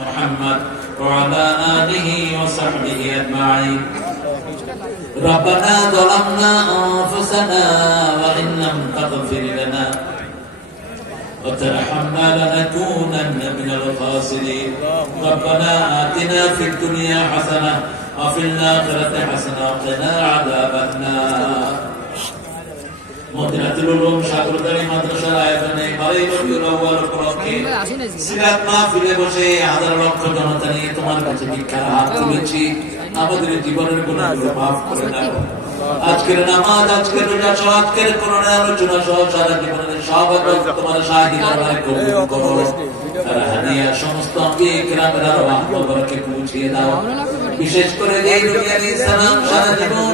محمد وعلى آله وصحبه أجمعين. ربنا ظلمنا أنفسنا وإن لم تغفر لنا وترحمنا لنكونن من الخاسرين. ربنا آتنا في الدنيا حسنة وفي الآخرة حسنة وقنا عذاب النار. মদিনাতুল উলুম সাগরদারি মাদ্রাসার আয়োজনে বাড়ি রবিউল আউয়াল উপলক্ষে সিরাত মাহফিলে বসে হাজার লক্ষ জনতা নিয়ে তোমার কাছে ভিক্ষার হাত তুলেছি। আমাদের জীবনের গুনাহগুলো মাফ করে দাও। আজকের নামাজ, আজকের রোজা সহ, আজকের কোরআনের আলোচনা সহ সারা জীবনের সব তোমার শাহিদানা কবুল করো। তার হাদিয়া সমস্ত আম্বিয়া কিরামের আরওয়াহ কবরকে পৌঁছিয়ে দাও। বিশেষ করে যে দুনিয়ার সালাম সারা জীবন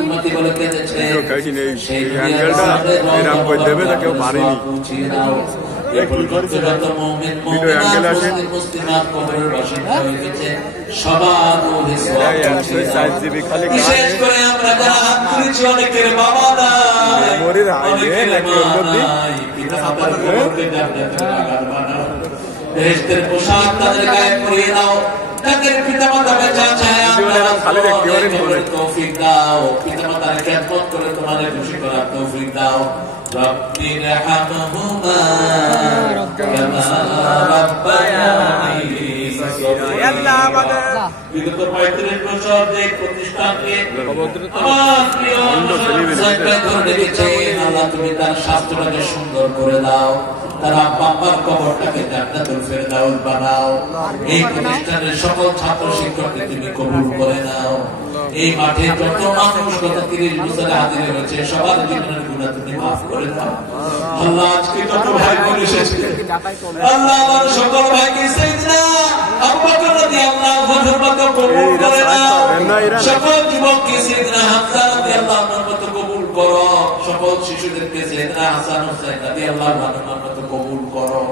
উম্মতি বলে কেঁদেছে, সেই অ্যাঙ্গেলটা এরকম করে দেবে না কেউ পারেনি। পৌঁছিয়ে দাও। বিশেষ করে আমরা যারা হাত তুলেছি, অনেকের বাবা নাই, অনেকের মা নাই, বেহেশতের পোশাক তাদের গায়ে পরিয়ে দাও। তাদের পিতামাতা বেঁচে চায় তৌফিক দাও। পিতামাতার খেদমত করে তোমাদের খুশি করার তৌফিক দাও। রব্বি রহমহুমা কামা রাব্বায়ানি সগীরা। বিগত 35 বছর যে প্রতিষ্ঠানকে আমার প্রিয় সরকার ধরে রেখেছে, আল্লাহ তুমি তার স্বাস্থ্যটাকে সুন্দর করে দাও। তার আব্বা আম্মার কবরটাকে জান্নাতুল ফেরদাউস বানাও। এই প্রতিষ্ঠানের সকল ছাত্র শিক্ষককে তুমি কবুল করে নাও। এই মাঠে যত মানুষ গত 30 বছরে হাজির হয়েছে, সবার জীবনের গুনাহ তুমি মাফ করে দাও। আল্লাহ আজকে যত ভাই বোন এসেছে, আল্লাহ আমার সকল ভাইকে সাইয়্যিদনা আবু বকর রাদিয়াল্লাহু আনহুর মত কবুল করে নাও। সকল যুবককে সাইয়্যিদনা হামজা রাদিয়াল্লাহু আনহুর মত কবুল করো। সকল শিশুদেরকে সাইয়্যিদনা হাসান হুসাইন রাদিয়াল্লাহু আনহুর মত কবুল করো।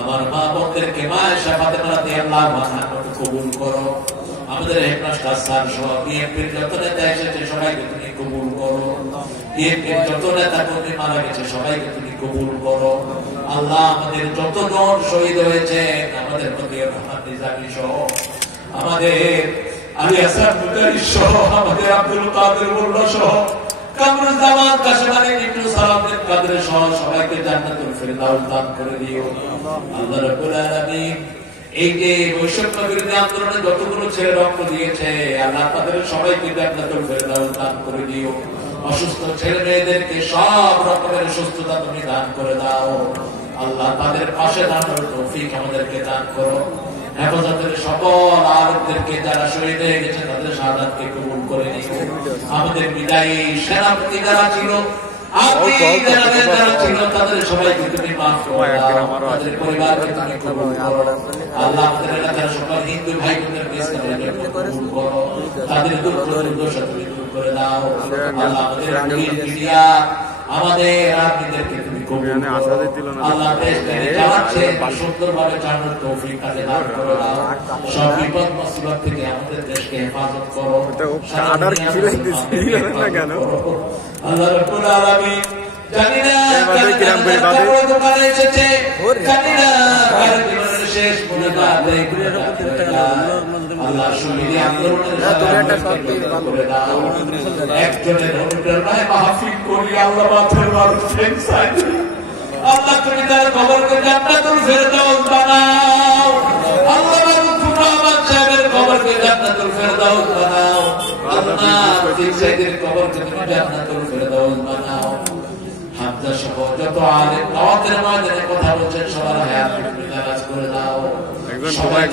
আমার মা বোনদেরকে মা আয়েশা ফাতেমা রাদিয়াল্লাহু আনহার মত কবুল করো। আমাদের হেডমাস্টার স্যার সহ বিএনপির যত নেতা এসেছে সবাইকে তুমি কবুল করো। বিএনপির যত নেতা কর্মী মারা গেছে সবাইকে তুমি কবুল করো। আল্লাহ আমাদের যতজন শহীদ হয়েছে, আমাদের মতিউর রহমান নিজামী সহ, আমাদের আলী হাসান মুদারিস সহ, আমাদের আব্দুল কাদের মোল্লা সহ, কামরুজ্জামান কাশমানি ইবনে সালাউদ্দিন কাদের সহ সবাইকে জান্নাতুল ফেরদাউস দান করে দিও। আল্লাহ রাব্বুল আলামিন এই যে বৈষম্য বিরোধী আন্দোলনে যতগুলো ছেলে রক্ত দিয়েছে, আল্লাহ তাদের সবাইকে জান্নাতুল ফেরদাউস দান করে দিও। অসুস্থ ছেলে মেয়েদেরকে সব রকমের সুস্থতা তুমি দান করে দাও। আল্লাহ তাদের পাশে দাঁড়ানোর তৌফিক আমাদেরকে দান করো। হেফাজতের সকল আলেমদেরকে যারা শহীদ হয়ে গেছে তাদের শাহাদাতকে কবুল করে নিও। আমাদের বিদায়ী সেনাপতি যারা ছিল, তাদের সবাইকে তুমি মাফ করো, তাদের পরিবারকে তুমি কবুল করো। আল্লাহ আমাদের এলাকার সকল হিন্দু ভাই বোনদেরকে ইসলামের জন্য কবুল করো, তাদের দুর্দশা তুমি দূর করে দাও। আল্লাহ আমাদের মিডিয়া, আমাদের আর্মিদেরকে তুমি কবুল করো। আল্লাহ দেশকে চালাচ্ছে সুন্দরভাবে চালানোর তৌফিক তাদের দান করে দাও। সব বিপদ মুসিবত থেকে আমাদের দেশকে হেফাজত করো। আল্লাহ রাব্বুল আলামিন জানি না কার দোকানে এসেছে, জানি না কার জীবনের শেষ মুনাজাত আল্লাহ শহীদে আন্দোলনের করে দাও। একজনের অনুপ্রেরণায় মাহফিল করি আল্লাহ মাথের মানুষের সাইড, আল্লাহ তুমি তার কবরকে জান্নাতুল ফেরদাউস বানাও। আল্লাহ লুৎফুর রহমান সাহেবের কবরকে জান্নাতুল ফেরদাউস বানাও। আল্লাহ সাইদের কবরকে তুমি জান্নাতুল ফেরদাউস বানাও। হামজা সহ যত আলেম দাওয়াতের ময়দানে কথা বলছেন সবার হায়াত তুমি দারাজ করে দাও। সবাই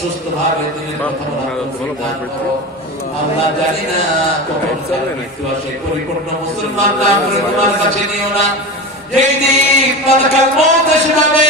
সুস্থভাবে দিনের কথা বলার তৌফিক দান করো। আল্লাহ জানি না কখন মৃত্যু আসে, পরিপূর্ণ মুসলমান না করে তোমার কাছে নিও না। যেই দিন মালাকুল মউত এসে যাবে